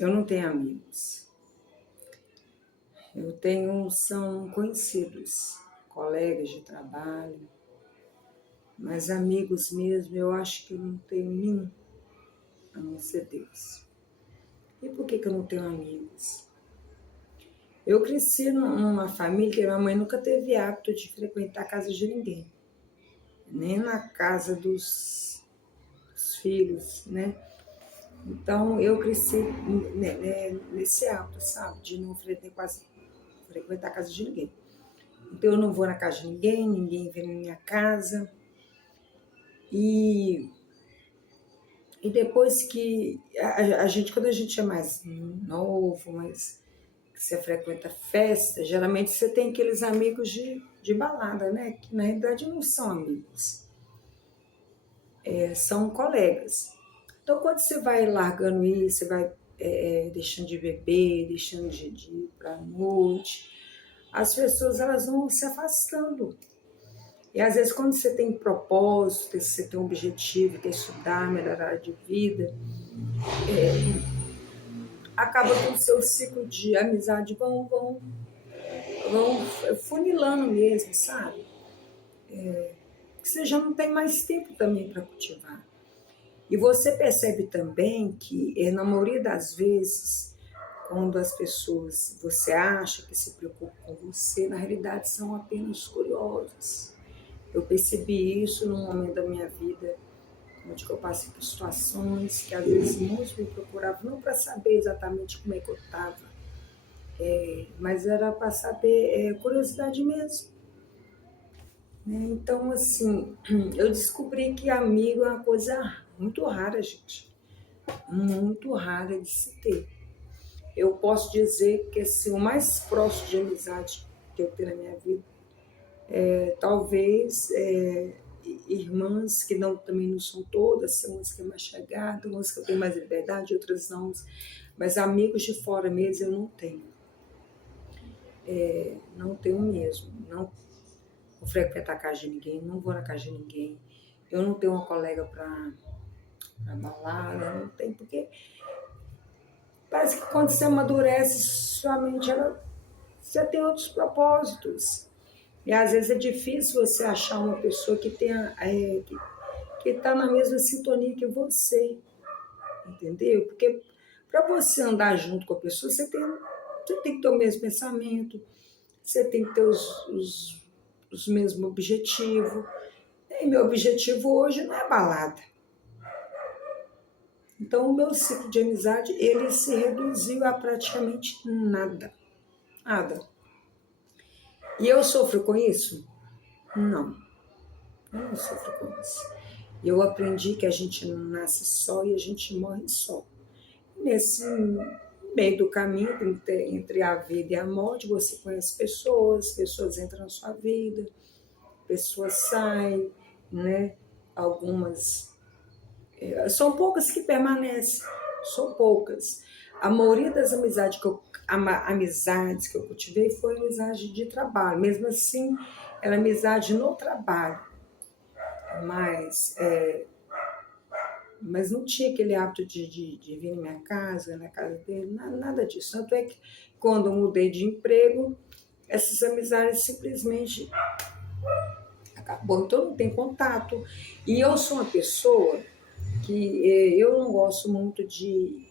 Eu não tenho amigos. São conhecidos, colegas de trabalho, mas amigos mesmo, eu acho que eu não tenho nenhum, a não ser Deus. E por que eu não tenho amigos? Eu cresci numa família que minha mãe nunca teve hábito de frequentar a casa de ninguém, nem na casa dos filhos, né? Então, eu cresci nesse hábito, sabe? De não frequentar a casa de ninguém. Então, eu não vou na casa de ninguém, ninguém vem na minha casa. E depois que a gente, quando a gente é mais novo, mas você frequenta festa, geralmente você tem aqueles amigos de balada, né? Que na realidade não são amigos, são colegas. Então, quando você vai largando isso, você vai deixando de beber, deixando de ir para a noite, as pessoas elas vão se afastando. E às vezes, quando você tem propósito, você tem um objetivo, quer estudar, melhorar de vida, acaba que o seu ciclo de amizade vão funilando mesmo, sabe? Você já não tem mais tempo também para cultivar. E você percebe também que, na maioria das vezes, quando as pessoas, você acha que se preocupam com você, na realidade são apenas curiosos. Eu percebi isso num momento da minha vida, onde eu passei por situações que às vezes muitos me procuravam, não para saber exatamente como é que eu estava, mas era para saber, curiosidade mesmo. Né? Então, assim, eu descobri que amigo é uma coisa muito rara, gente. Muito rara de se ter. Eu posso dizer que assim, o mais próximo de amizade que eu tenho na minha vida talvez irmãs que também não são todas, umas que é mais chegada, umas que eu tenho mais liberdade, outras não, mas amigos de fora mesmo eu não tenho. Não tenho mesmo, não vou frequentar a casa de ninguém, não vou na casa de ninguém, eu não tenho uma colega para balada, não tem, porque parece que quando você amadurece, sua mente você tem outros propósitos. E às vezes é difícil você achar uma pessoa que tenha que está na mesma sintonia que você, entendeu? Porque para você andar junto com a pessoa, você tem que ter o mesmo pensamento, você tem que ter os mesmos objetivos. E meu objetivo hoje não é balada. Então o meu ciclo de amizade ele se reduziu a praticamente nada. Nada. E eu sofro com isso? Não, eu não sofro com isso. Eu aprendi que a gente não nasce só e a gente morre só. Nesse meio do caminho, entre a vida e a morte, você conhece pessoas entram na sua vida, pessoas saem, né? Algumas... são poucas que permanecem, são poucas. A maioria das amizades que eu cultivei foi amizade de trabalho. Mesmo assim, era amizade no trabalho. Mas não tinha aquele hábito de vir na minha casa, na casa dele, nada disso. Tanto é que quando eu mudei de emprego, essas amizades simplesmente acabou. Então não tem contato. E eu sou uma pessoa que eu não gosto muito de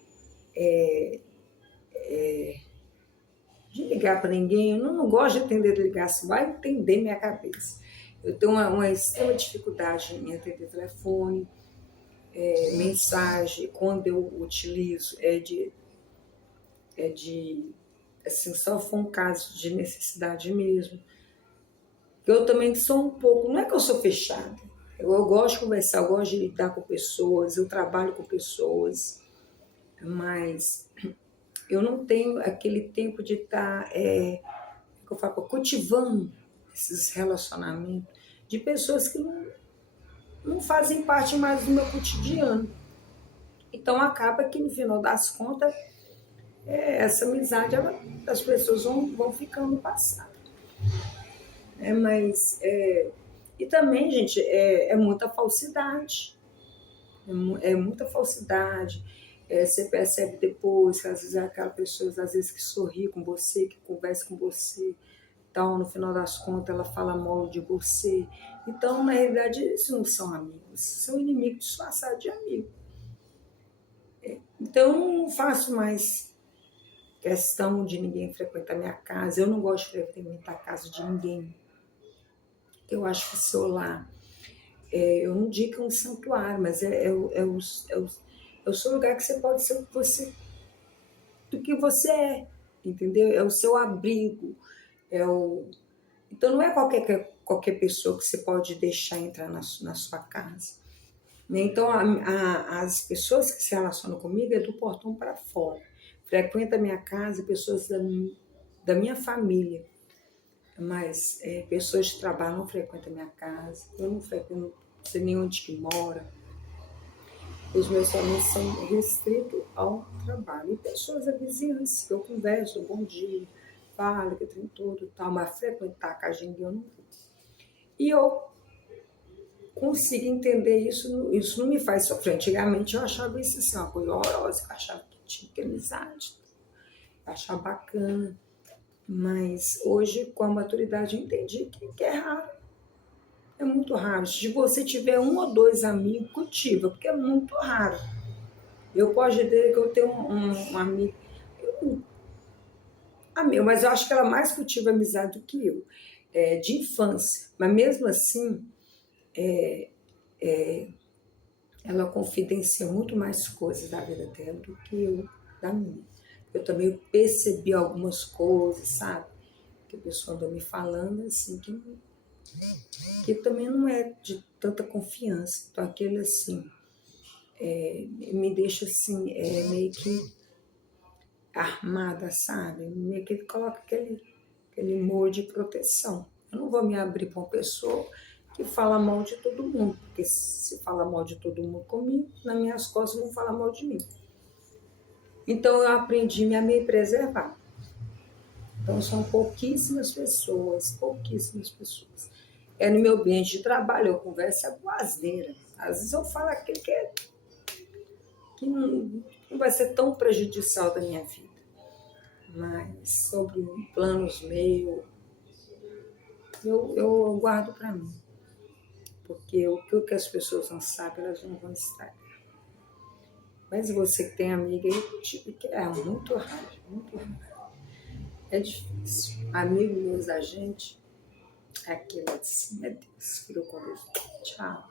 ligar para ninguém. Eu não gosto de atender ligação, vai entender minha cabeça. Eu tenho uma extrema dificuldade em atender telefone, mensagem, quando eu utilizo, assim, só for um caso de necessidade mesmo. Eu também sou um pouco, não é que eu sou fechada, eu gosto de conversar, eu gosto de lidar com pessoas, eu trabalho com pessoas, mas eu não tenho aquele tempo de estar, que eu falo, cultivando esses relacionamentos de pessoas que não fazem parte mais do meu cotidiano. Então acaba que no final das contas essa amizade, as pessoas vão ficando no passado. E também, gente, é muita falsidade. É muita falsidade. Você percebe depois que às vezes é aquela pessoa, às vezes que sorri com você, que conversa com você, então no final das contas ela fala mal de você. Então, na realidade, eles não são amigos, são inimigos disfarçados de amigo. Então, eu não faço mais questão de ninguém frequentar minha casa. Eu não gosto de frequentar a casa de ninguém. Eu acho que o seu lar, eu não digo que é um santuário, mas é o seu lugar que você pode ser o que você, do que você é, entendeu? É o seu abrigo. Então não é qualquer pessoa que você pode deixar entrar na sua casa. Né? Então as pessoas que se relacionam comigo é do portão para fora. Frequenta a minha casa pessoas da minha família, mas pessoas de trabalho não frequentam a minha casa, eu não frequento, não sei nem onde que mora. Os meus amigos são restritos ao trabalho. E pessoas da vizinhança, que eu converso, bom dia, falo que eu tenho tudo e tal, mas frequentar a casa de ninguém eu não vou. E eu consigo entender isso, isso não me faz sofrer. Antigamente eu achava isso assim, uma coisa horrorosa, eu achava que tinha que amizade, eu achava bacana. Mas hoje, com a maturidade, eu entendi que é raro. É muito raro. Se você tiver um ou dois amigos, cultiva, porque é muito raro. Eu posso dizer que eu tenho um amigo, mas eu acho que ela mais cultiva amizade do que eu, de infância. Mas mesmo assim, ela confidencia muito mais coisas da vida dela do que eu da minha. Eu também percebi algumas coisas, sabe? Que a pessoa andou me falando, assim, que também não é de tanta confiança. Então, aquele, assim, me deixa, assim, meio que armada, sabe? Meio que coloca aquele muro de proteção. Eu não vou me abrir para uma pessoa que fala mal de todo mundo, porque se fala mal de todo mundo comigo, nas minhas costas vão falar mal de mim. Então eu aprendi a me preservar. Então são pouquíssimas pessoas, pouquíssimas pessoas. No meu ambiente de trabalho, eu converso asneira. Às vezes eu falo aquilo que não vai ser tão prejudicial da minha vida. Mas sobre planos meus, eu guardo para mim. Porque o que as pessoas não sabem, elas não vão estragar. Mas você que tem amiga aí, tipo, que é muito raro, muito raro. É difícil. Amigo meus, a gente, é aquilo assim, meu Deus, ficou com Deus. Tchau.